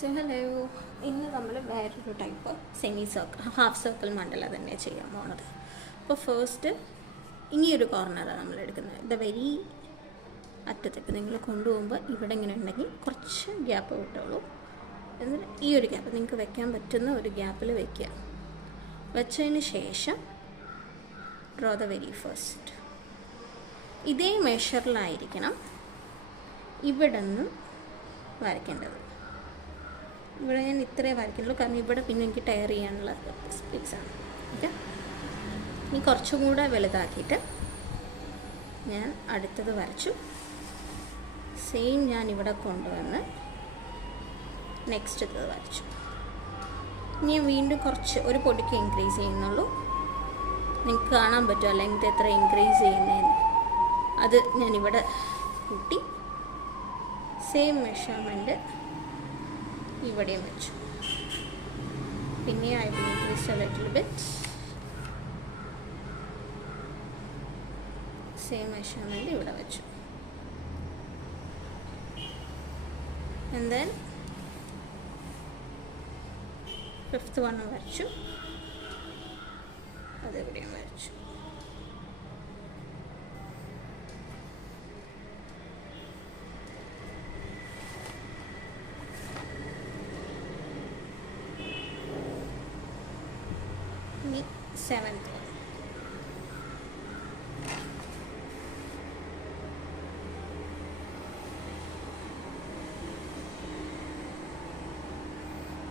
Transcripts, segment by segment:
So hello, ഇന്ന് നമ്മൾ വേറൊരു type semi circle half circle മണ്ഡല തന്നെ ചെയ്യാൻ പോണത്. അപ്പോൾ ഫസ്റ്റ് ഇനിയൊരു കോർണറാണ് നമ്മൾ എടുക്കുന്നത്. ഇത് വെരി അറ്റത്തേക്ക് നിങ്ങൾ കൊണ്ടുപോകുമ്പോൾ ഇവിടെ ഇങ്ങനെ ഉണ്ടെങ്കിൽ കുറച്ച് ഗ്യാപ്പ് വിട്ടോളൂ. എന്നിട്ട് ഈ ഒരു ഗ്യാപ്പ് നിങ്ങൾക്ക് വെക്കാൻ പറ്റുന്ന ഒരു ഗ്യാപ്പിൽ വെക്കുക. വെച്ചതിന് ശേഷം ഡ്രോ ദ വെരി ഫസ്റ്റ്. ഇതേ മെഷറിലായിരിക്കണം ഇവിടെ നിന്നും വരയ്ക്കേണ്ടത്. ഇവിടെ ഞാൻ ഇത്രേ വരയ്ക്കുള്ളൂ, കാരണം ഇവിടെ പിന്നെ എനിക്ക് ടയർ ചെയ്യാനുള്ള സ്പേസാണ്. ഓക്കെ, ഇനി കുറച്ചും കൂടെ വലുതാക്കിയിട്ട് ഞാൻ അടുത്തത് വരച്ചു. സെയിം ഞാൻ ഇവിടെ കൊണ്ടുവന്ന് നെക്സ്റ്റ് ഇത് വരച്ചു. ഇനി വീണ്ടും കുറച്ച് ഒരു പൊടിക്ക് ഇൻക്രീസ് ചെയ്യുന്നുള്ളൂ. നിങ്ങൾക്ക് കാണാൻ പറ്റുമോ ലെങ്ത് എത്ര ഇൻക്രീസ് ചെയ്യുന്നതെന്ന്. അത് ഞാനിവിടെ കൂട്ടി സെയിം മെഷർമെൻറ്റ് ഇവിടെയും വെച്ചു. പിന്നെ I will increase A little bit. Same measurement ഇവിടെ വെച്ചു. ആൻഡ് ദെൻ ഫിഫ്ത്ത് വണ്ണം വരച്ചു, അതെവിടെയും വരച്ചു. ഇനി സെവൻത്ത് വൺ.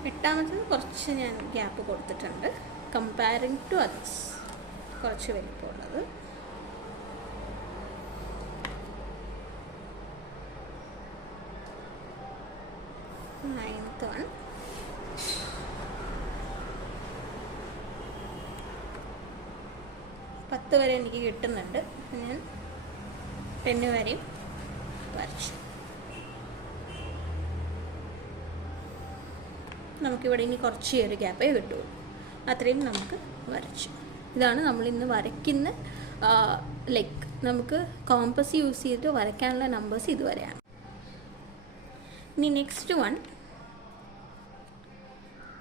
എട്ടാമത്തേത് കുറച്ച് ഞാൻ ഗ്യാപ്പ് കൊടുത്തിട്ടുണ്ട്, കമ്പയറിങ് ടു അതേഴ്സ് കുറച്ച് വലിപ്പമുള്ളത്. Ninth one. പത്ത് വരെ എനിക്ക് കിട്ടുന്നുണ്ട്, ഞാൻ 10 വരെയും വരച്ചു. നമുക്കിവിടെ ഇനി കുറച്ച് ഒരു ഗ്യാപ്പേ കിട്ടുള്ളൂ, അത്രയും നമുക്ക് വരച്ചു. ഇതാണ് നമ്മളിന്ന് വരയ്ക്കുന്ന ലൈക്ക് നമുക്ക് കോമ്പസ് യൂസ് ചെയ്തിട്ട് വരയ്ക്കാനുള്ള നമ്പേഴ്സ് ഇതുവരെയാണ്. ഇനി നെക്സ്റ്റ് വൺ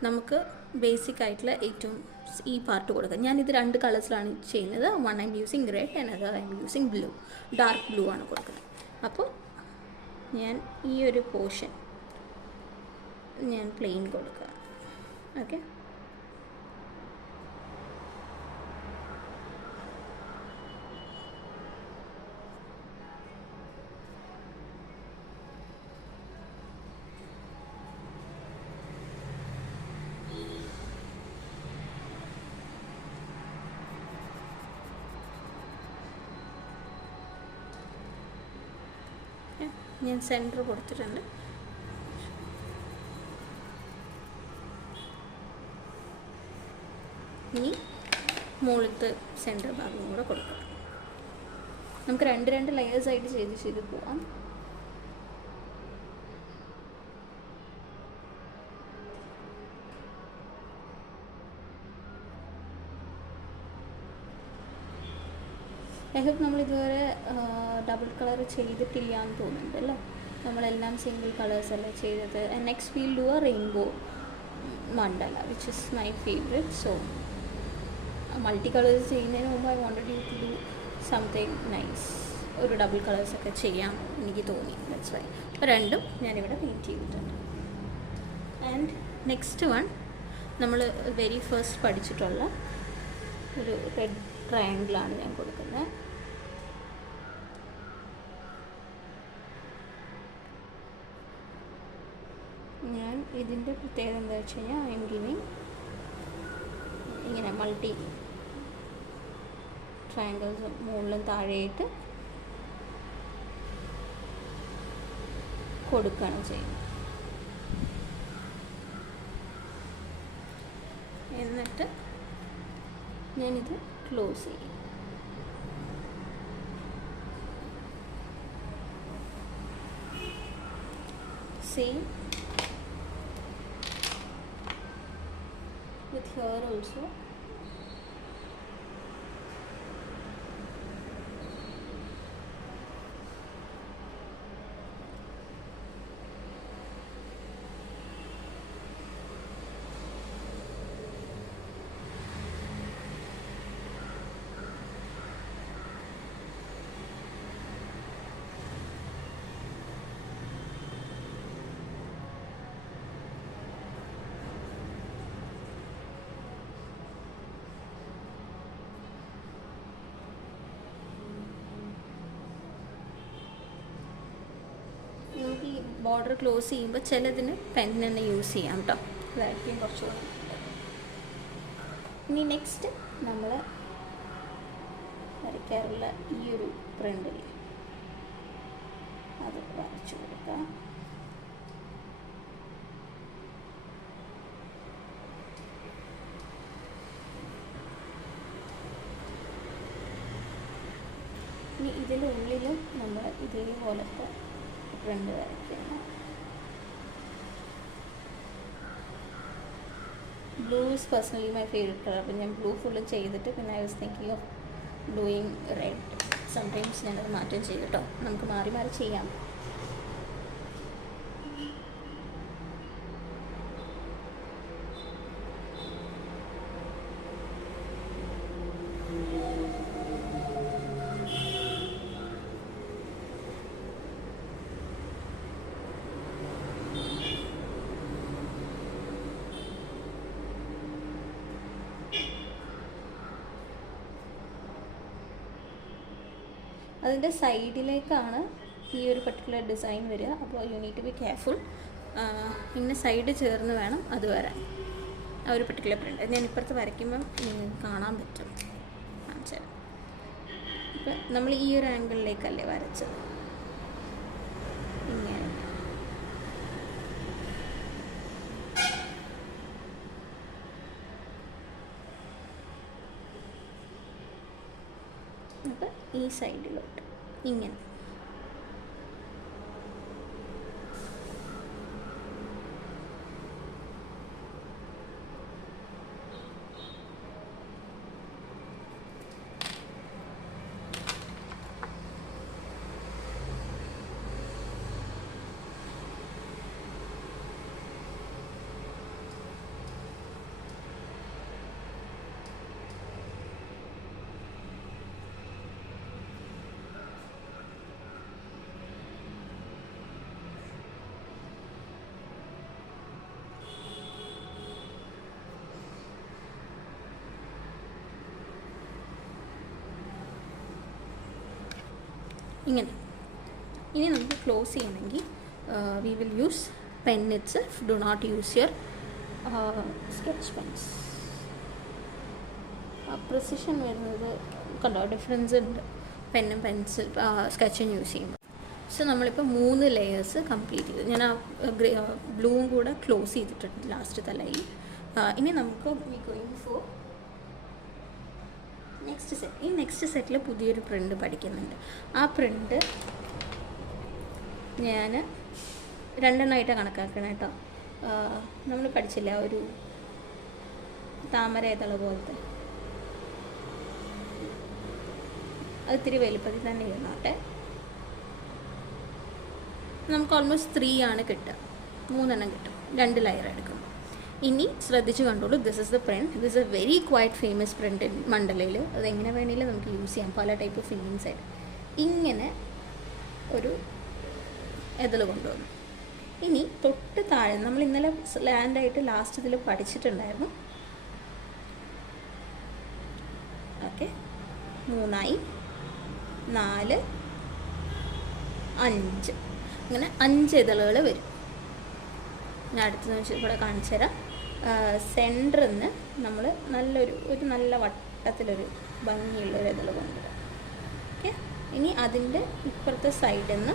നമുക്ക് ബേസിക് ആയിട്ടുള്ള ഏറ്റവും ഈ പാർട്ട് കൊടുക്കുക. ഞാനിത് 2 കളേഴ്സിലാണ് ചെയ്യുന്നത്. One I M using red and other I M using blue. Dark blue ആണ് കൊടുക്കുന്നത്. അപ്പോൾ ഞാൻ ഈ ഒരു പോർഷൻ ഞാൻ പ്ലെയിൻ കൊടുക്കുക. ഓക്കെ, ഞാൻ സെൻറ്റർ കൊടുത്തിട്ടുണ്ട്. ഇനി മുകളിലത്തെ സെൻറ്റർ ഭാഗം കൂടെ കൊടുക്കണം. നമുക്ക് 2 ലെയേഴ്സായിട്ട് ചെയ്ത് പോവാം. ഐ ഹോപ്പ് നമ്മളിതുവരെ ഡബിൾ കളർ ചെയ്തിട്ടില്ല എന്ന് തോന്നുന്നുണ്ട് അല്ലേ. നമ്മളെല്ലാം സിംഗിൾ കളേഴ്സ് അല്ലേ ചെയ്തത്. And next we'll do a rainbow mandala which is my favourite. So multi colours ചെയ്യുന്നതിന് മുമ്പ് I wanted you to do something nice. ഒരു ഡബിൾ കളേഴ്സൊക്കെ ചെയ്യാം എനിക്ക് തോന്നി. That's why. അപ്പോൾ രണ്ടും ഞാനിവിടെ പെയിൻറ്റ് ചെയ്തിട്ടുണ്ട്. ആൻഡ് നെക്സ്റ്റ് വൺ നമ്മൾ വെരി ഫസ്റ്റ് പഠിച്ചിട്ടുള്ള ഒരു റെഡ് ട്രയാങ്കിളാണ് ഞാൻ കൊടുക്കുന്നത്. ഞാൻ ഇതിൻ്റെ പ്രത്യേകത എന്താ വെച്ച് കഴിഞ്ഞാൽ ഐ എം ഗിവിങ് ഇങ്ങനെ മൾട്ടി ട്രയാങ്കിൾസ് മുകളിലും താഴെയായിട്ട് കൊടുക്കുകയാണ് ചെയ്യുന്നത്. എന്നിട്ട് ഞാനിത് ക്ലോസ് ചെയ്യും. Same with here also. Border close ചെയ്യുമ്പോൾ ചിലതിന് പെൻ തന്നെ യൂസ് ചെയ്യാം കേട്ടോ, അതായിരിക്കും കുറച്ചുകൂടി. ഇനി നെക്സ്റ്റ് നമ്മൾ വരയ്ക്കാറുള്ള ഈ ഒരു പ്രിൻ്റിൽ അത് വരച്ചു കൊടുക്കാം. ഇനി ഇതിൻ്റെ ഉള്ളിലും നമ്മൾ ഇതേപോലത്തെ പ്രിൻ്റ് വരയ്ക്കണം. Blue is personally my favourite colour. അപ്പോൾ ഞാൻ ബ്ലൂ ഫുള്ള് ചെയ്തിട്ട് പിന്നെ I was thinking of doing red. Sometimes ഞാനത് മാറ്റം ചെയ്യും കേട്ടോ, നമുക്ക് മാറി മാറി ചെയ്യാം. അതിൻ്റെ സൈഡിലേക്കാണ് ഈ ഒരു പർട്ടിക്കുലർ ഡിസൈൻ വരിക. അപ്പോൾ you need to be careful. ഇങ്ങനെ സൈഡ് ചേർന്ന് വേണം അത് വരാൻ, ആ ഒരു പർട്ടിക്കുലർ പ്രിൻ്റ്. ഞാൻ ഇപ്പുറത്ത് വരയ്ക്കുമ്പം കാണാൻ പറ്റും, കാണിച്ചാൽ. ഇപ്പം നമ്മൾ ഈ ഒരു ആംഗിളിലേക്കല്ലേ വരച്ചത്, ഇങ്ങനെ. അപ്പം ഈ സൈഡിലോട്ട് ഇങ്ങനെ. ഇങ്ങനെ. ഇനി നമുക്ക് ക്ലോസ് ചെയ്യണമെങ്കിൽ we will use pen itself. Do not use your sketch pens. Precision വരുന്നത് കണ്ടോ, ഡിഫറൻസ് ഉണ്ട് പെന്നും പെൻസിൽ സ്കെച്ചും യൂസ് ചെയ്യുമ്പോൾ. സോ നമ്മളിപ്പോൾ 3 ലെയേഴ്സ് കംപ്ലീറ്റ് ചെയ്തു. ഞാൻ ആ ബ്ലൂവും കൂടെ ക്ലോസ് ചെയ്തിട്ടുണ്ട് ലാസ്റ്റ് തലയിൽ. ഇനി നമുക്ക് we going for next set. ഈ നെക്സ്റ്റ് സെറ്റിൽ പുതിയൊരു പ്രിൻ്റ് പഠിക്കുന്നുണ്ട്. ആ പ്രിൻ്റ് ഞാൻ 2 എണ്ണമായിട്ടാണ് കണക്കാക്കണം കേട്ടോ. നമ്മൾ പഠിച്ചില്ല ഒരു താമര ഇതള പോലത്തെ, അത് ഇത്തിരി വലുപ്പത്തിൽ തന്നെ ഇരുന്നോട്ടെ. നമുക്ക് ഓൾമോസ്റ്റ് 3 ആണ് കിട്ടുക, 3 എണ്ണം കിട്ടും, 2 ലെയർ എടുക്കും. ഇനി ശ്രദ്ധിച്ച് കണ്ടോളൂ, this is the print. This is a very quite famous print മണ്ഡലയിൽ. അതെങ്ങനെ വേണമെങ്കിലും നമുക്ക് യൂസ് ചെയ്യാം, പല ടൈപ്പ് ഫില്ലിങ്സ് ആയിട്ട്. ഇങ്ങനെ ഒരു ഇതിൽ കൊണ്ടുവന്നു. ഇനി തൊട്ട് താഴെ നമ്മൾ ഇന്നലെ ലാൻഡായിട്ട് ലാസ്റ്റ് ഇതിൽ പഠിച്ചിട്ടുണ്ടായിരുന്നു. ഓക്കെ, 3 4 5 അങ്ങനെ 5 ഇതളുകൾ വരും. ഞാൻ അടുത്തെന്ന് വെച്ചാൽ ഇവിടെ കാണിച്ചു തരാം. സെൻറ്ററിൽ നിന്ന് നമ്മൾ ഒരു നല്ല വട്ടത്തിലൊരു ഭംഗിയുള്ളൊരു ഇതൾ കൊണ്ടുവരാം. ഓക്കെ, ഇനി അതിൻ്റെ ഇപ്പുറത്തെ സൈഡിൽ നിന്ന്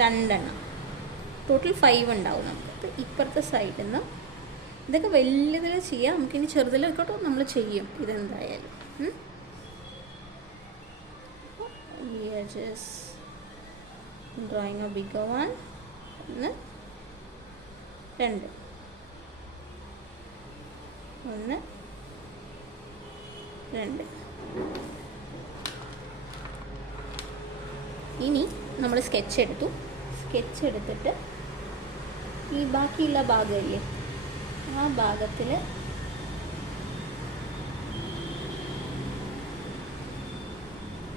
2 എണ്ണം, ടോട്ടൽ 5 ഉണ്ടാവും നമുക്ക്. ഇപ്പുറത്തെ സൈഡിൽ നിന്ന് ഇതൊക്കെ വലിയതിൽ ചെയ്യാം, നമുക്കിനി ചെറുതിലേക്കോട്ടോ നമ്മൾ ചെയ്യും ഇതെന്തായാലും. We are just drawing a bigger one. 1 2 1 2. ഇനി നമ്മൾ സ്കെച്ച് എടുത്തു. സ്കെച്ച് എടുത്തിട്ട് ഈ ബാക്കിയുള്ള ഭാഗമില്ലേ, ആ ഭാഗത്തിൽ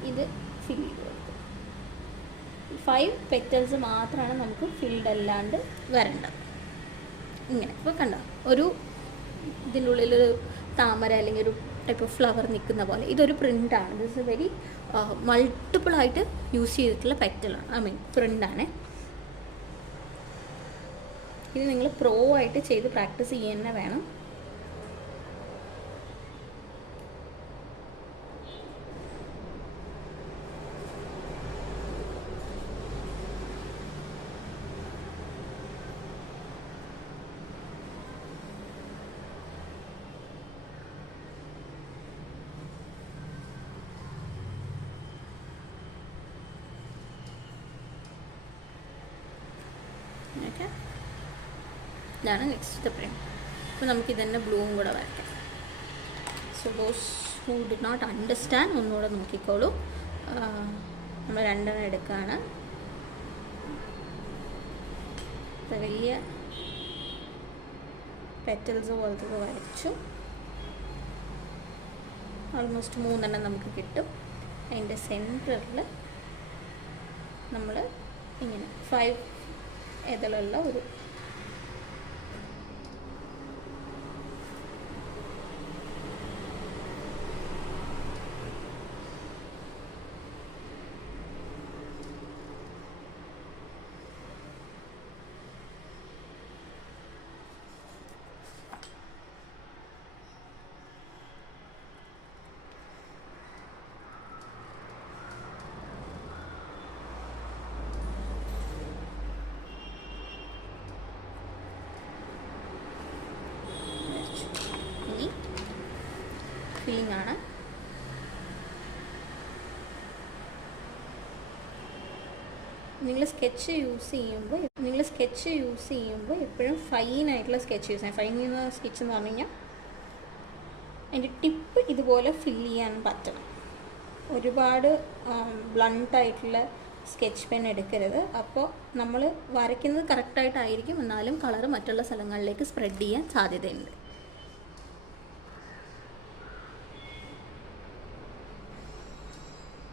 ഇത് ഫിൽ ചെയ്ത് കൊടുത്തു. 5 പെറ്റൽസ് മാത്രമാണ് നമുക്ക് ഫിൽഡ് അല്ലാണ്ട് വരേണ്ടത്. ഇങ്ങനെ ഇപ്പോൾ കണ്ടോ, ഒരു ഇതിൻ്റെ ഉള്ളിലൊരു താമര അല്ലെങ്കിൽ ഒരു ടൈപ്പ് ഓഫ് ഫ്ലവർ നിൽക്കുന്ന പോലെ. ഇതൊരു പ്രിൻ്റാണ്. ദിസ് എ വെരി മൾട്ടിപ്പിളായിട്ട് യൂസ് ചെയ്തിട്ടുള്ള പെറ്റലാണ്, ഐ മീൻ പ്രിൻ്റാണ്. ഇത് നിങ്ങൾ പ്രോ ആയിട്ട് ചെയ്ത് പ്രാക്ടീസ് ചെയ്യാൻ തന്നെ വേണം. ഓക്കെ, ഇതാണ് നെക്സ്റ്റ് പ്രിൻറ്റ്. അപ്പോൾ നമുക്കിതന്നെ ബ്ലൂവും കൂടെ വരയ്ക്കാം. So those who did not understand ഒന്നുകൂടെ നോക്കിക്കോളൂ. നമ്മൾ രണ്ടെണ്ണം എടുക്കുകയാണ്. വലിയ പെറ്റൽസ് പോലത്തെ വരച്ചു. ഓൾമോസ്റ്റ് 3 നമുക്ക് കിട്ടും. അതിൻ്റെ സെൻറ്ററിൽ നമ്മൾ ഇങ്ങനെ 5 ഇതിലുള്ള ഒരു ഫില്ലിംഗ് ആണ്. നിങ്ങൾ സ്കെച്ച് യൂസ് ചെയ്യുമ്പോൾ എപ്പോഴും ഫൈനായിട്ടുള്ള സ്കെച്ച് യൂസ് ചെയ്യാം. ഫൈൻ ചെയ്യുന്ന സ്കെച്ച് എന്ന് പറഞ്ഞു കഴിഞ്ഞാൽ അതിൻ്റെ ടിപ്പ് ഇതുപോലെ ഫില്ല് ചെയ്യാൻ പറ്റണം. ഒരുപാട് ബ്ലണ്ടായിട്ടുള്ള സ്കെച്ച് പെൻ എടുക്കരുത്. അപ്പോൾ നമ്മൾ വരയ്ക്കുന്നത് കറക്റ്റായിട്ടായിരിക്കും, എന്നാലും കളറ് മറ്റുള്ള സ്ഥലങ്ങളിലേക്ക് സ്പ്രെഡ് ചെയ്യാൻ സാധ്യതയുണ്ട്.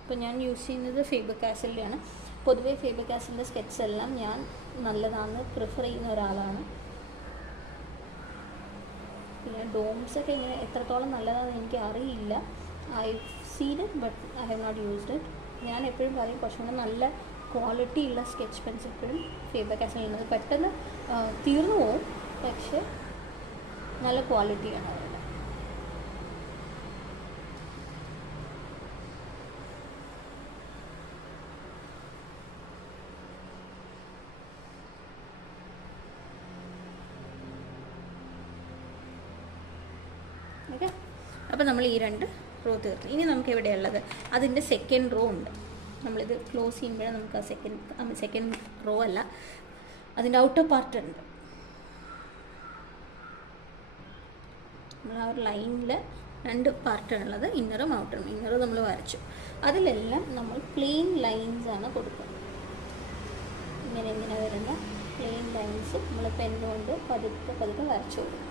ഇപ്പോൾ ഞാൻ യൂസ് ചെയ്യുന്നത് ഫേബർ കാസലിൻ്റെയാണ്. പൊതുവേ ഫേബർ കാസലിൻ്റെ സ്കെച്ച് എല്ലാം ഞാൻ നല്ലതാണെന്ന് പ്രിഫർ ചെയ്യുന്ന ഒരാളാണ്. പിന്നെ ഡോംസൊക്കെ ഇങ്ങനെ എത്രത്തോളം നല്ലതാണെന്ന് എനിക്ക് അറിയില്ല. I seen it but I have not used it. ഞാൻ എപ്പോഴും പറയും കുറച്ചും കൂടെ നല്ല ക്വാളിറ്റി ഉള്ള സ്കെച്ച് പെൻസ് എപ്പോഴും ഫേബർ കാസൽ ചെയ്യുന്നത്. പെട്ടെന്ന് തീർന്നു പോകും, പക്ഷേ നല്ല ക്വാളിറ്റിയാണ് അവരുടെ. ഓക്കെ, അപ്പോൾ നമ്മൾ ഈ 2 റോ തീർന്നു. ഇനി നമുക്ക് എവിടെയുള്ളത് അതിൻ്റെ സെക്കൻഡ് റോ ഉണ്ട്. നമ്മളിത് ക്ലോസ് ചെയ്യുമ്പോഴേ നമുക്ക് ആ സെക്കൻഡ് റോ അല്ല, അതിൻ്റെ ഔട്ടർ പാർട്ട് ഉണ്ട്. നമ്മൾ ആ ഒരു ലൈനിൽ 2 പാർട്ടാണുള്ളത്, ഇന്നറും ഔട്ടറും. ഇന്നറും നമ്മൾ വരച്ചു. അതിലെല്ലാം നമ്മൾ പ്ലെയിൻ ലൈൻസാണ് കൊടുക്കുന്നത്. ഇങ്ങനെ വരുന്ന പ്ലെയിൻ ലൈൻസ് നമ്മൾ പെന്നുകൊണ്ട് പതുക്കെ വരച്ചു കൊടുക്കും.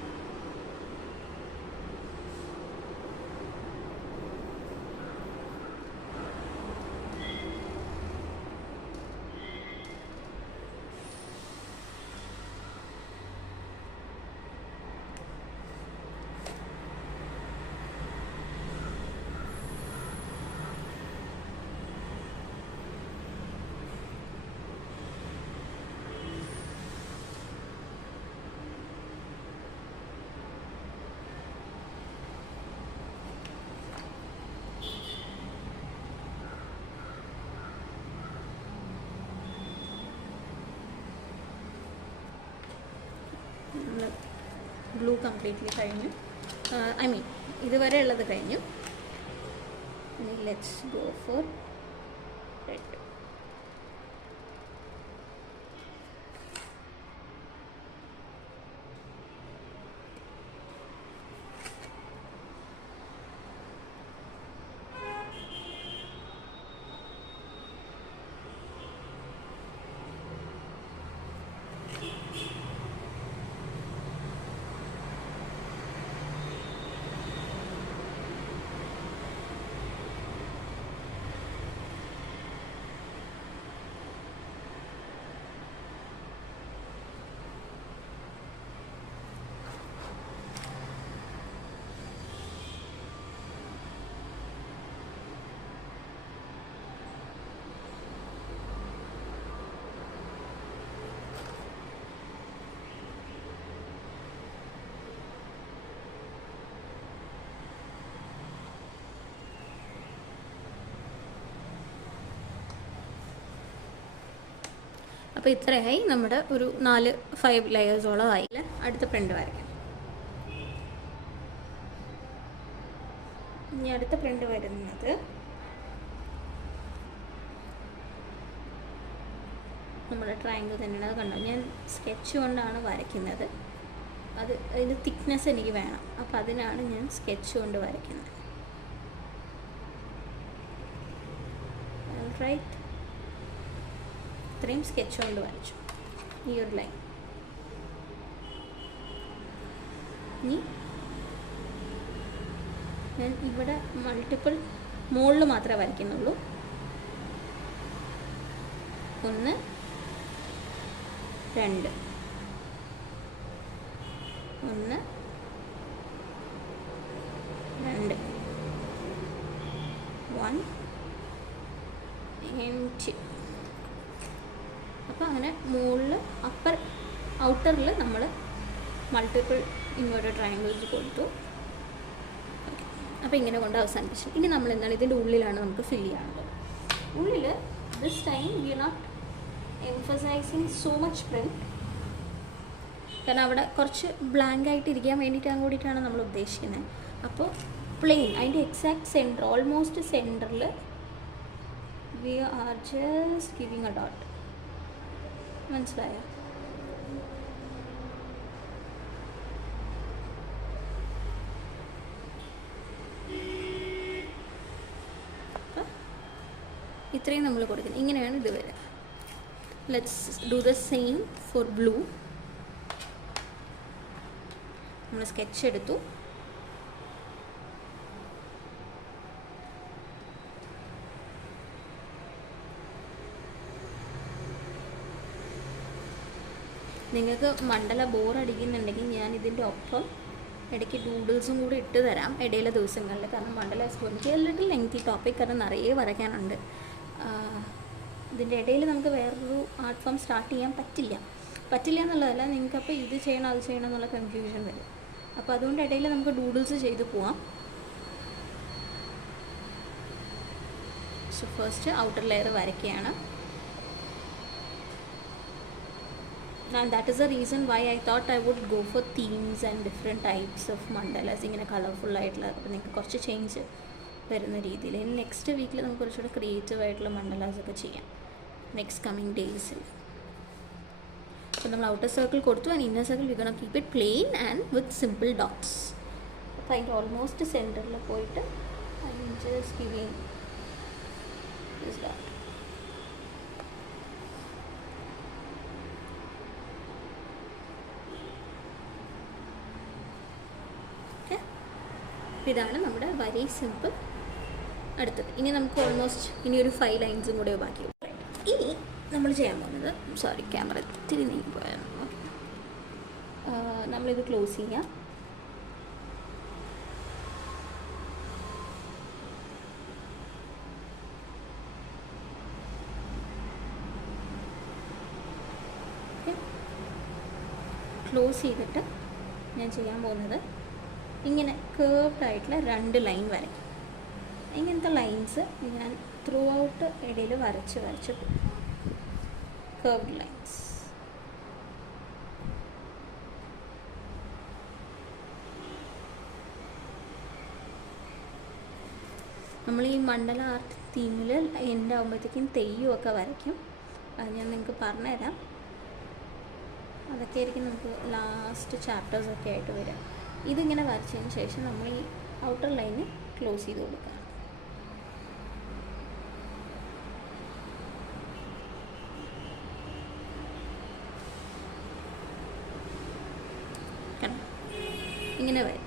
ബ്ലൂ കംപ്ലീറ്റ്ലി കഴിഞ്ഞു. ഐ മീൻ ഇതുവരെ ഉള്ളത് കഴിഞ്ഞു. ഇനി ലെറ്റ്സ് ഗോ ഫോർ റെഡ്. അപ്പോൾ ഇത്രയായി നമ്മുടെ ഒരു 4-5 ലെയേഴ്സോളം ആയി. അടുത്ത പ്രിൻ്റ് വരയ്ക്കാം. ഇനി അടുത്ത പ്രിൻ്റ് വരുന്നത് നമ്മുടെ ട്രയാങ്കിൾ തന്നെയാണ്. അത് കണ്ടോ, ഞാൻ സ്കെച്ച് കൊണ്ടാണ് വരയ്ക്കുന്നത്. അതിൻ്റെ തിക്നെസ് എനിക്ക് വേണം, അപ്പോൾ അതിനാണ് ഞാൻ സ്കെച്ച് കൊണ്ട് വരയ്ക്കുന്നത്. റൈറ്റ്, ഇത്രയും സ്കെച്ച് കൊണ്ട് വരച്ചു ഈ ഒരു ലൈൻ. ഇനി ഞാൻ ഇവിടെ മൾട്ടിപ്പിൾ മുകളിൽ മാത്രമേ വരയ്ക്കുന്നുള്ളൂ. 1 2 1 2 1 and 2. അപ്പോൾ അങ്ങനെ മുകളിൽ ഔട്ടറിൽ നമ്മൾ മൾട്ടിപ്പിൾ ഇൻവേർട്ടഡ് ട്രയാങ്കിൾസ് കൊടുത്തു. അപ്പോൾ ഇങ്ങനെ കൊണ്ട് അവസാനിപ്പിച്ചു. ഇനി നമ്മൾ എന്താണ് ഇതിൻ്റെ ഉള്ളിലാണ് നമുക്ക് ഫിൽ ചെയ്യാനുള്ളത്. ഉള്ളിൽ this time we are not emphasising so much print, കാരണം അവിടെ കുറച്ച് ബ്ലാങ്ക് ആയിട്ട് ഇരിക്കാൻ വേണ്ടിയിട്ടാണ് നമ്മൾ ഉദ്ദേശിക്കുന്നത്. അപ്പോൾ പ്ലെയിൻ അതിൻ്റെ എക്സാക്ട് സെൻറ്റർ, ഓൾമോസ്റ്റ് സെൻറ്ററിൽ we are just giving a dot. മനസ്സിലായോ? ഇത്രയും നമ്മൾ കൊടുക്കുന്നത്. ഇങ്ങനെയാണ് ഇത് വരിക. Let's do the same for blue. നമ്മൾ സ്കെച്ച് എടുത്തു. നിങ്ങൾക്ക് മണ്ഡല ബോറടിക്കുന്നുണ്ടെങ്കിൽ ഞാൻ ഇതിൻ്റെ ഒപ്പം ഇടയ്ക്ക് ഡൂഡിൽസും കൂടി ഇട്ട് തരാം ഇടയിലെ ദിവസങ്ങളിൽ. കാരണം മണ്ഡല എനിക്ക് ലിറ്റിൽ ലെങ്തി ടോപ്പിക്, കാരണം നിറയെ വരയ്ക്കാനുണ്ട്. ഇതിൻ്റെ ഇടയിൽ നമുക്ക് വേറൊരു ആർട്ട് ഫോം സ്റ്റാർട്ട് ചെയ്യാൻ പറ്റില്ല എന്നുള്ളതല്ല, നിങ്ങൾക്കപ്പോൾ ഇത് ചെയ്യണം അത് ചെയ്യണം എന്നുള്ള കൺഫ്യൂഷൻ വരും. അപ്പോൾ അതുകൊണ്ട് ഇടയിൽ നമുക്ക് ഡൂഡിൽസ് ചെയ്ത് പോവാം. സോ ഫസ്റ്റ് ഔട്ടർ ലെയർ വരയ്ക്കുകയാണ്. And that is the reason why I thought I would go for themes and different types of mandalas. ഇങ്ങനെ കളർഫുൾ ആയിട്ടുള്ള, അപ്പോൾ നിങ്ങൾക്ക് കുറച്ച് ചേഞ്ച് വരുന്ന രീതിയിൽ. ഇനി നെക്സ്റ്റ് വീക്കിൽ നമുക്ക് കുറച്ചുകൂടെ ക്രിയേറ്റീവ് ആയിട്ടുള്ള മണ്ഡലാസ് ഒക്കെ ചെയ്യാം നെക്സ്റ്റ് കമ്മിങ് ഡേയ്സിൽ. അപ്പോൾ നമ്മൾ ഔട്ടർ സർക്കിൾ കൊടുത്തു. And inner circle we gonna keep it plain and with simple dots. അപ്പോൾ അതിൻ്റെ ഓൾമോസ്റ്റ് സെൻറ്ററിൽ പോയിട്ട് I will just giving this dot. ഇതാണ് നമ്മുടെ വെരി സിമ്പിൾ. അടുത്തത് ഇനി നമുക്ക് ഓൾമോസ്റ്റ് ഇനി ഒരു 5 ലൈൻസും കൂടെ ബാക്കിയുള്ളൂ. ഇനി നമ്മൾ ചെയ്യാൻ പോകുന്നത്, സോറി ക്യാമറ ഇത്തിരി നീങ്ങി പോയായിരുന്നു. നമ്മളിത് ക്ലോസ് ചെയ്യാം. ക്ലോസ് ചെയ്തിട്ട് ഞാൻ ചെയ്യാൻ പോകുന്നത് ഇങ്ങനെ കേർവ്ഡ് ആയിട്ടുള്ള 2 ലൈൻ വരയ്ക്കും. ഇങ്ങനത്തെ ലൈൻസ് ഞാൻ ത്രൂ ഔട്ട് ഇടയിൽ വരച്ച് കേർവ്ഡ് ലൈൻസ്. നമ്മൾ ഈ മണ്ഡല ആർട്ട് തീമിൽ എൻ്റെ ആകുമ്പോഴത്തേക്കും തെയ്യമൊക്കെ വരയ്ക്കും. അത് ഞാൻ നിങ്ങൾക്ക് പറഞ്ഞുതരാം. അതൊക്കെ ആയിരിക്കും നമുക്ക് ലാസ്റ്റ് ചാപ്റ്റേഴ്സൊക്കെ ആയിട്ട് വരാം. ഇതിങ്ങനെ വരച്ചതിന് ശേഷം നമ്മൾ ഈ ഔട്ടർ ലൈന് ക്ലോസ് ചെയ്ത് കൊടുക്കുക. ഇങ്ങനെ വരും.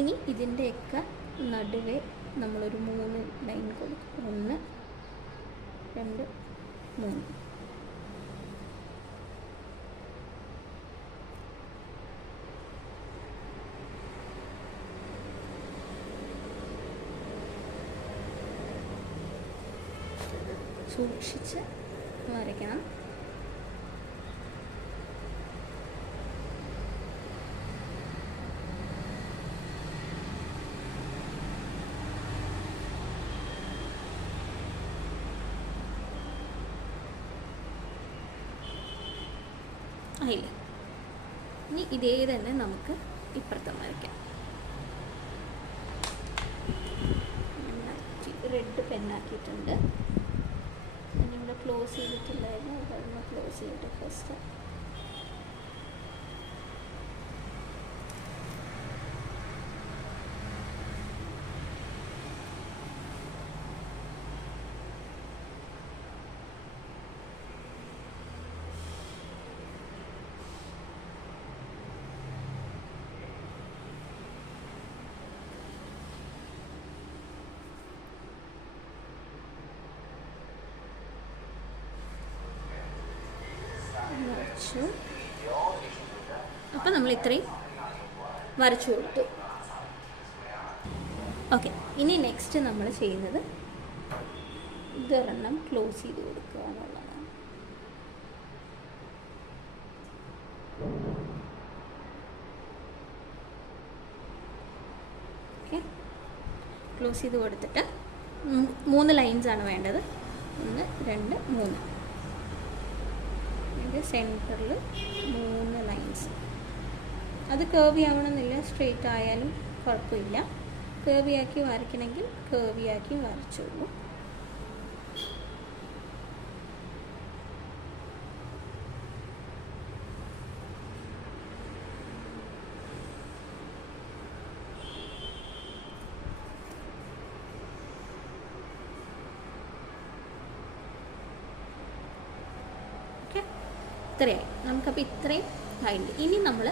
ഇനി ഇതിൻ്റെയൊക്കെ നടുവേ നമ്മളൊരു 3 ലൈൻ കൊടുക്കും. 1 2 3. സൂക്ഷിച്ച് വരയ്ക്കണം. ആയില്ലേ. ഇനി ഇതേ തന്നെ നമുക്ക് ഇപ്പുറത്തും വരയ്ക്കാം. റെഡ് പെന്നാക്കിയിട്ടുണ്ട്. ഞാനിവിടെ ക്ലോസ് ചെയ്തിട്ടില്ലായിരുന്നു, അതൊന്ന് ക്ലോസ് ചെയ്തിട്ട് ഫസ്റ്റ്. അപ്പോൾ നമ്മൾ ഇത്രയും വരച്ചു കൊടുത്തു. ഓക്കെ, ഇനി നെക്സ്റ്റ് നമ്മൾ ചെയ്യുന്നത് ഇതൊരെണ്ണം ക്ലോസ് ചെയ്ത് കൊടുക്കുക എന്നുള്ളതാണ്. ഓക്കെ, ക്ലോസ് ചെയ്ത് കൊടുത്തിട്ട് 3 ലൈൻസാണ് വേണ്ടത്. 1 2 3. സെൻറ്ററിൽ 3 ലൈൻസ്. അത് കേർവി ആവണമെന്നില്ല, സ്ട്രെയിറ്റ് ആയാലും കുഴപ്പമില്ല. കേർവിയാക്കി വരയ്ക്കണമെങ്കിൽ കേർവിയാക്കി വരച്ചോളൂ. ഇത്രയായി നമുക്കപ്പോൾ ഇത്രയും ആയിട്ട്. ഇനി നമ്മൾ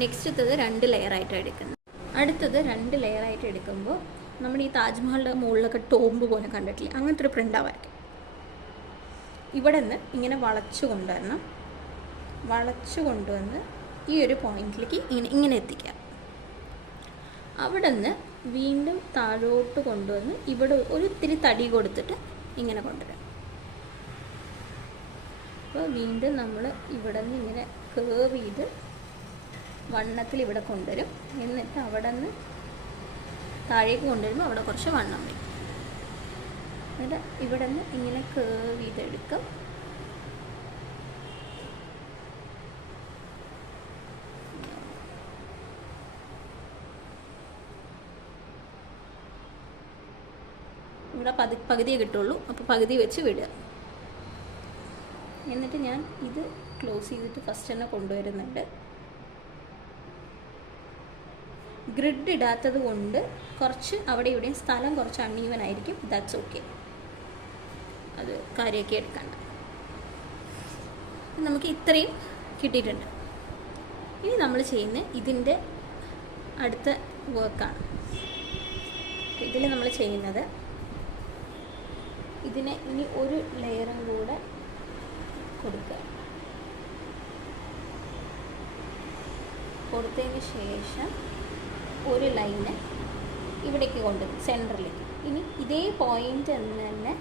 നെക്സ്റ്റത്തത് 2 ലെയറായിട്ട് എടുക്കുന്നത്. അടുത്തത് 2 ലെയറായിട്ട് എടുക്കുമ്പോൾ നമ്മൾ ഈ താജ്മഹലിൻ്റെ മുകളിലൊക്കെ ടോംബ് പോലെ കണ്ടിട്ടില്ലേ, അങ്ങനത്തെ ഒരു പ്രിൻ്റാണ് വരയ്ക്കും. ഇവിടെ നിന്ന് ഇങ്ങനെ വളച്ചു കൊണ്ടുവരണം. വളച്ചു കൊണ്ടുവന്ന് ഈ ഒരു പോയിന്റിലേക്ക് ഇങ്ങനെ എത്തിക്കാം. അവിടെ നിന്ന് വീണ്ടും താഴോട്ട് കൊണ്ടുവന്ന് ഇവിടെ ഒരു ഇത്തിരി തടി കൊടുത്തിട്ട് ഇങ്ങനെ കൊണ്ടുവരാം. അപ്പോൾ വീണ്ടും നമ്മൾ ഇവിടെ നിന്ന് ഇങ്ങനെ കേർവ് ചെയ്ത് വണ്ണത്തിൽ ഇവിടെ കൊണ്ടുവരും. എന്നിട്ട് അവിടെ നിന്ന് താഴേക്ക് കൊണ്ടുവരുമ്പോൾ അവിടെ കുറച്ച് വണ്ണം വരും. എന്നിട്ട് ഇവിടെ നിന്ന് ഇങ്ങനെ കേർവ് ചെയ്തെടുക്കും. ഇവിടെ പകുതിയേ കിട്ടുള്ളൂ, അപ്പോൾ പകുതി വെച്ച് വിടുക. എന്നിട്ട് ഞാൻ ഇത് ക്ലോസ് ചെയ്തിട്ട് ഫസ്റ്റ് തന്നെ കൊണ്ടുവരുന്നുണ്ട്. ഗ്രിഡ് ഇടാത്തത് കൊണ്ട് കുറച്ച് അവിടെ ഇവിടെയും സ്ഥലം കുറച്ച് അൺഈവൻ ആയിരിക്കും. ദാറ്റ്സ് ഓക്കെ, അത് കാര്യമൊക്കെ എടുക്കണ്ട. നമുക്ക് ഇത്രയും കിട്ടിയിട്ടുണ്ട്. ഇനി നമ്മൾ ചെയ്യുന്ന ഇതിൻ്റെ അടുത്ത വർക്കാണ്. ഇതിൽ നമ്മൾ ചെയ്യുന്നത് ഇതിനെ ഇനി ഒരു ലെയറും കൂടെ കൊടുക്കുക. കൊടുത്തതിന് ശേഷം ഒരു ലൈന് ഇവിടേക്ക് കൊണ്ടുവരും, സെൻറ്ററിലേക്ക്. ഇനി ഇതേ പോയിൻ്റ് തന്നെ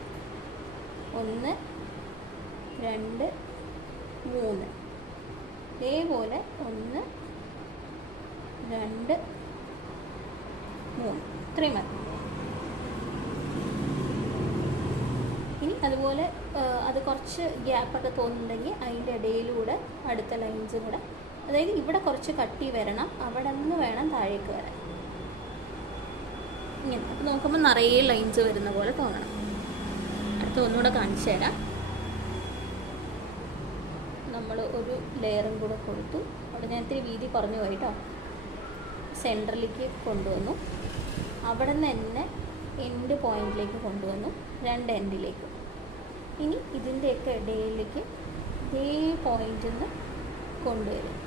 1 2 3 ഇതേപോലെ 1 2 3 ഇത്രയും മതി. ഇനി അതുപോലെ അത് കുറച്ച് ഗ്യാപ്പൊക്കെ തോന്നുന്നുണ്ടെങ്കിൽ അതിൻ്റെ ഇടയിലൂടെ അടുത്ത ലൈൻസും കൂടെ, അതായത് ഇവിടെ കുറച്ച് കട്ടി വരണം, അവിടെ നിന്ന് വേണം താഴേക്ക് വരാൻ. ഇങ്ങനെ അപ്പോൾ നോക്കുമ്പോൾ നിറയെ ലൈൻസ് വരുന്ന പോലെ തോന്നണം. അടുത്ത ഒന്നുകൂടെ കാണിച്ചു തരാം. നമ്മൾ ഒരു ലെയറും കൂടെ കൊടുത്തു. അവിടെ ഞാൻ ഇത്തിരി വീതി കുറഞ്ഞു പോയിട്ടോ. സെൻറ്ററിലേക്ക് കൊണ്ടുവന്നു. അവിടെ നിന്ന് തന്നെ എൻഡ് പോയിന്റിലേക്ക് കൊണ്ടുവന്നു, 2 എൻഡിലേക്ക്. ഇനി ഇതിൻ്റെയൊക്കെ ഇടയിലേക്ക് ഇതേ പോയിന്റിൽ നിന്ന് കൊണ്ടുവരും.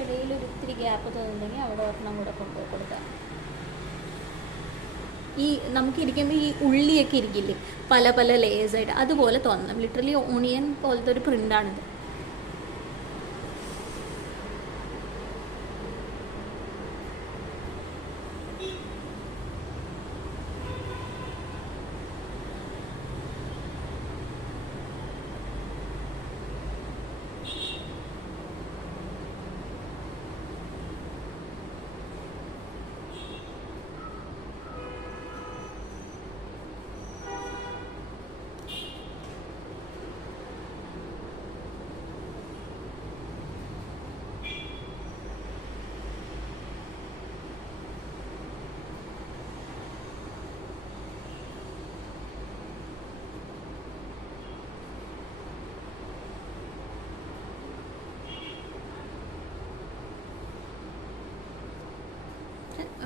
ഇടയിൽ ഒരു ഇത്തിരി ഗ്യാപ്പ് തോന്നുന്നുണ്ടെങ്കിൽ അവിടെ ഒരെണ്ണം കൂടെ കൊണ്ടുപോയി കൊടുക്കാം. ഈ നമുക്ക് ഇരിക്കുമ്പോൾ ഈ ഉള്ളിയൊക്കെ ഇരിക്കില്ലേ പല പല ലേയേഴ്സായിട്ട്, അതുപോലെ തോന്നണം. ലിറ്ററലി ഓണിയൻ പോലത്തെ ഒരു പ്രിൻ്റാണിത്.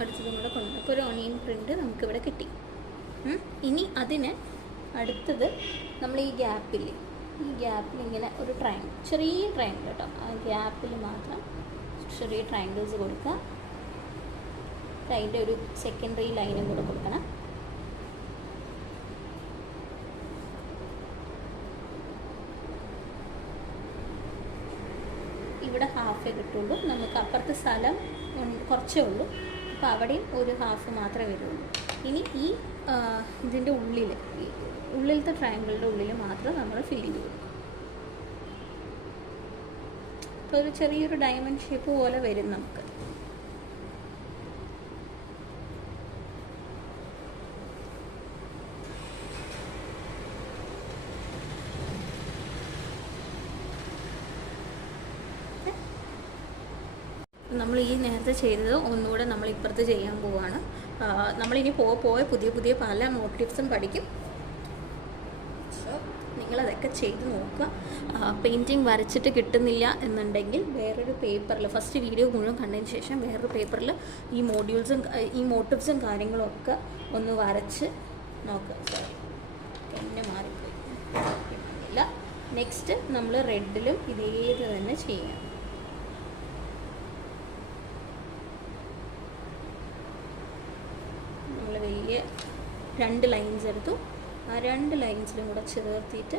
അടുത്തതും കൂടെ കൊണ്ടുവന്നു. അപ്പോൾ ഒരു ഓണിയൻ പ്രിൻ്റ് നമുക്കിവിടെ കിട്ടി. ഇനി അതിന് അടുത്തത് നമ്മൾ ഈ ഗ്യാപ്പിൽ ഇങ്ങനെ ഒരു ട്രയാങ്കിൾ, ചെറിയ ട്രയാങ്കിൾ കേട്ടോ, ആ ഗ്യാപ്പിൽ മാത്രം ചെറിയ ട്രയാങ്കിൾസ് കൊടുക്കുക. അതിൻ്റെ ഒരു സെക്കൻഡറി ലൈനും കൂടെ കൊടുക്കണം. ഇവിടെ ഹാഫേ കിട്ടുള്ളൂ, നമുക്ക് അപ്പുറത്തെ സ്ഥലം കുറച്ചേ ഉള്ളൂ, അപ്പോൾ അവിടെയും ഒരു ഹാഫ് മാത്രമേ വരുള്ളൂ. ഇനി ഈ ഇതിൻ്റെ ഉള്ളിലത്തെ ട്രയാങ്കിളിൻ്റെ ഉള്ളിൽ മാത്രം നമ്മൾ ഫിൽ ചെയ്തു. അപ്പോൾ ഒരു ചെറിയൊരു ഡയമണ്ട് ഷേപ്പ് പോലെ വരും നമുക്ക്. നമ്മൾ ഈ നേരത്തെ ചെയ്തത് ഒന്നുകൂടെ നമ്മൾ ഇപ്പുറത്ത് ചെയ്യാൻ പോവുകയാണ്. നമ്മളിനി പോയ പുതിയ പല മോട്ടീവ്സും പഠിക്കും. സോ നിങ്ങളതൊക്കെ ചെയ്ത് നോക്കുക. പെയിൻറ്റിങ് വരച്ചിട്ട് കിട്ടുന്നില്ല എന്നുണ്ടെങ്കിൽ വേറൊരു പേപ്പറിൽ, ഫസ്റ്റ് വീഡിയോ മുഴുവൻ കണ്ടതിന് ശേഷം വേറൊരു പേപ്പറിൽ ഈ മോട്ടീവ്സും കാര്യങ്ങളും ഒക്കെ ഒന്ന് വരച്ച് നോക്കുക. സോറി, എന്നെ മാറിപ്പോയി, കിട്ടുന്നില്ല. നെക്സ്റ്റ് നമ്മൾ റെഡിലും ഇതേത് തന്നെ ചെയ്യാം. വലിയ 2 ലൈൻസ് എടുത്തു. ആ 2 ലൈൻസിലും കൂടെ ചേർത്തിട്ട്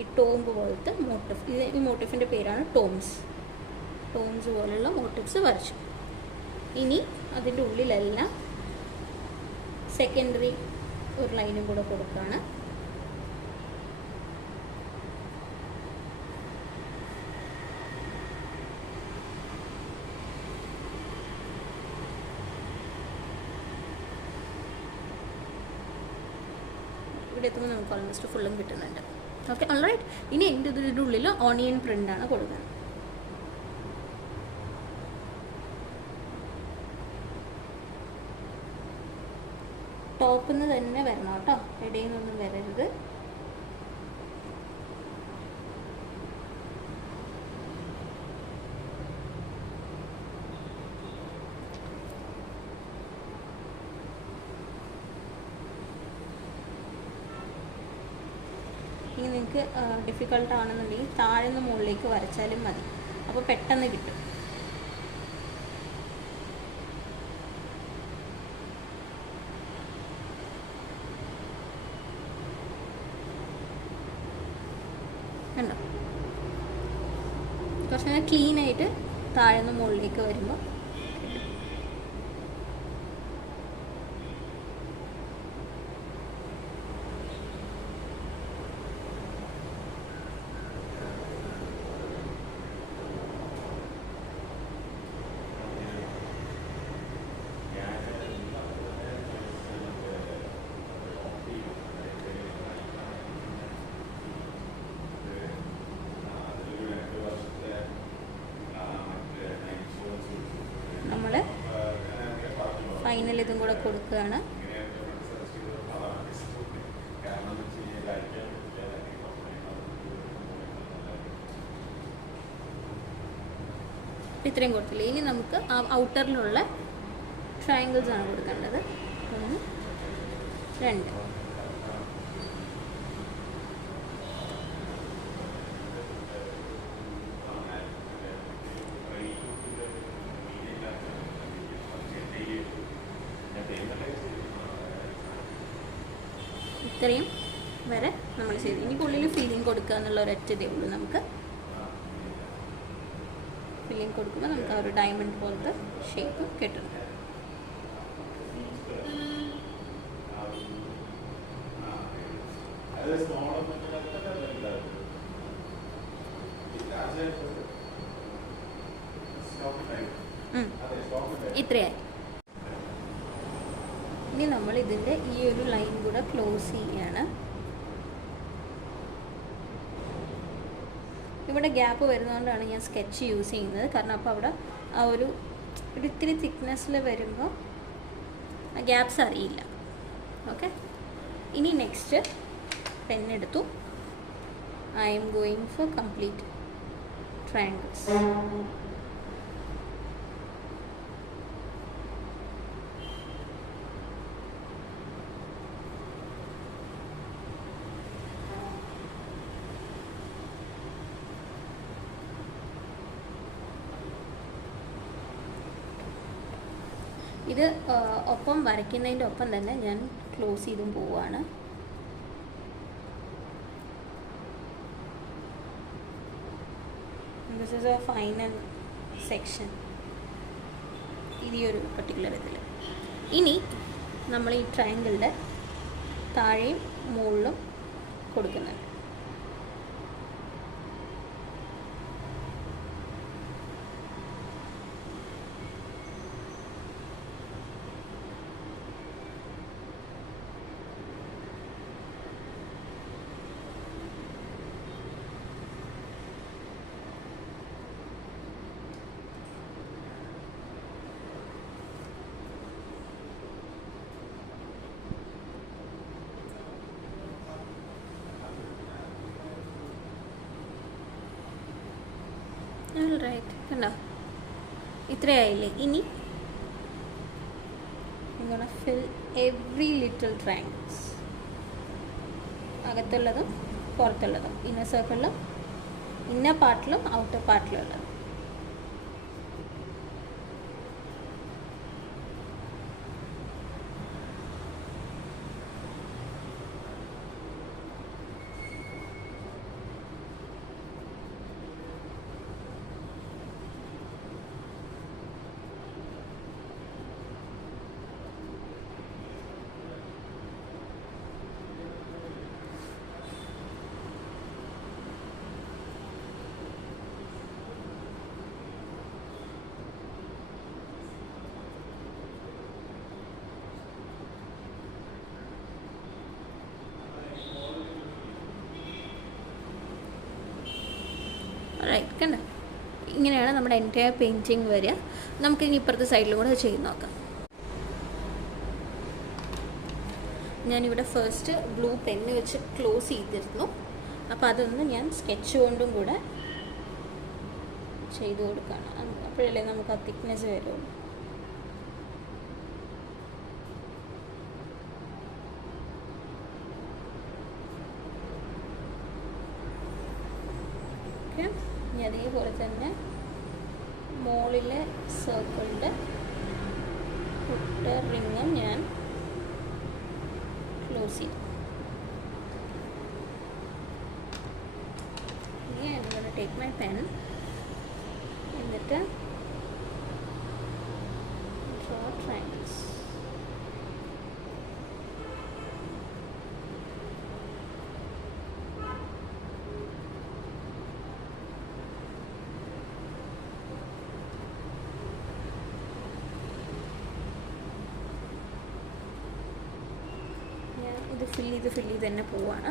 ഈ ടോംബ് പോലത്തെ മോട്ടീവ്, ഈ മോട്ടീഫിൻ്റെ പേരാണ് ടോംസ് പോലുള്ള മോട്ടീവ്സ് വരച്ചു. ഇനി അതിൻ്റെ ഉള്ളിലെല്ലാം സെക്കൻഡറി ഒരു ലൈനും കൂടെ കൊടുക്കുകയാണ്. ഇവിടെ എത്തുമ്പോൾ നമുക്ക് ഓൾമോസ്റ്റ് ഫുള്ളും കിട്ടുന്നുണ്ട്. Okay, alright. ഇനി ഇതിൻ്റെ ഉള്ളിൽ ഓണിയൻ പ്രിൻ്റാണ് കൊടുക്കുന്നത്. ടോപ്പിൽ നിന്ന് തന്നെ വരണം കേട്ടോ, ഇടയിൽ നിന്നൊന്നും വരരുത്. ഇനി നിങ്ങൾക്ക് ഡിഫിക്കൾട്ടാണെന്നുണ്ടെങ്കിൽ താഴെ നിന്ന് മുകളിലേക്ക് വരച്ചാലും മതി, അപ്പോൾ പെട്ടെന്ന് കിട്ടും. കണ്ടോ, കുറച്ച് ക്ലീനായിട്ട് താഴെ നിന്ന് മുകളിലേക്ക് വരുമ്പോൾ ഫൈനൽ ഇതും കൂടെ കൊടുക്കുകയാണ്. ഇത്രയും കൊടുത്തില്ല. ഇനി നമുക്ക് ആ ഔട്ടറിലുള്ള ട്രയാങ്കിൾസ് ആണ് കൊടുക്കേണ്ടത്. 1 2. ഇത്രയും വരെ നമ്മൾ ചെയ്തു. ഇനി ഉള്ളിൽ ഫീലിംഗ് കൊടുക്കുക എന്നുള്ള ഒരൊറ്റ ഇതേ ഉള്ളൂ. നമുക്ക് ഫീലിംഗ് കൊടുക്കുമ്പോൾ നമുക്ക് ആ ഒരു ഡയമണ്ട് പോലത്തെ ഷേപ്പ് കിട്ടുന്നു. ഇത്രയായി. ഇനി നമ്മൾ ഇതിൻ്റെ ഈ ഒരു ലൈൻ കൂടെ ക്ലോസ് ചെയ്യാണ്. ഇവിടെ ഗ്യാപ്പ് വരുന്നതുകൊണ്ടാണ് ഞാൻ സ്കെച്ച് യൂസ് ചെയ്യുന്നത്. കാരണം അപ്പോൾ അവിടെ ആ ഒരു ഇത്തിരി തിക്നെസ്സിൽ വരുമ്പോൾ ആ ഗ്യാപ്സ് അറിയില്ല. ഓക്കെ, ഇനി നെക്സ്റ്റ് പെന്നെടുത്തു. I am going for complete triangles. ഇത് ഒപ്പം വരയ്ക്കുന്നതിൻ്റെ ഒപ്പം തന്നെ ഞാൻ ക്ലോസ് ചെയ്തും പോവുകയാണ്. This is a final section ഈ ഒരു പർട്ടിക്കുലർ ഇതിൽ. ഇനി നമ്മൾ ഈ ട്രയാങ്കിളിൻ്റെ താഴെയും മുകളിലും കൊടുക്കുന്നത്. റൈറ്റ്, കണ്ടോ? ഇത്രയായില്ലേ? ഇനി ഫിൽ എവറി ലിറ്റിൽ ട്രയാങ്കിൾസ്, അകത്തുള്ളതും പുറത്തുള്ളതും, ഇന്നർ സർക്കിളിലും ഇന്നർ പാർട്ടിലും ഔട്ടർ പാർട്ടിലും ഉള്ളത്. റൈറ്റ്, കണ്ടോ? ഇങ്ങനെയാണ് നമ്മുടെ എൻറ്റയർ പെയിൻറ്റിങ് വരിക. നമുക്കിനി ഇപ്പുറത്തെ സൈഡിലും കൂടെ ചെയ്ത് നോക്കാം. ഞാനിവിടെ ഫസ്റ്റ് ബ്ലൂ പെന്ന് വെച്ച് ക്ലോസ് ചെയ്തിരുന്നു. അപ്പോൾ അതൊന്ന് ഞാൻ സ്കെച്ച് കൊണ്ടും കൂടെ ചെയ്ത് കൊടുക്കുകയാണ്. അപ്പോഴല്ലേ നമുക്ക് ആ തിക്നെസ് വരുള്ളൂ. ഓക്കെ, ഇനി അതേപോലെ തന്നെ മുകളിലെ സർക്കിളിൻ്റെ ഔട്ടർ റിങ്ങും ഞാൻ ക്ലോസ് ചെയ്തു. ഇനി I'm going to take my pen എന്നിട്ട് draw triangles. ഇത് ഫില്ല് ചെയ്ത് തന്നെ പോവാണ്.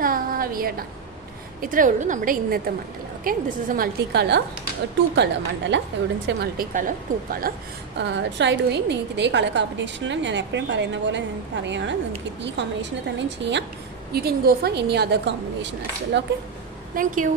ടാ, വി ആർ ഡൺ. ഇത്രയേ ഉള്ളൂ നമ്മുടെ ഇന്നത്തെ mandala. Okay, this is a multi colour 2 colour mandala. Evidence multi colour 2 colour. Try doing. നിങ്ങൾക്ക് ഇതേ കളർ കോമ്പിനേഷനിലും ഞാൻ എപ്പോഴും പറയുന്ന പോലെ ഞാൻ പറയുകയാണ്, നിങ്ങൾക്ക് ഈ കോമ്പിനേഷനിൽ തന്നെയും ചെയ്യാം. You can go for any other combination as well. Okay, thank you.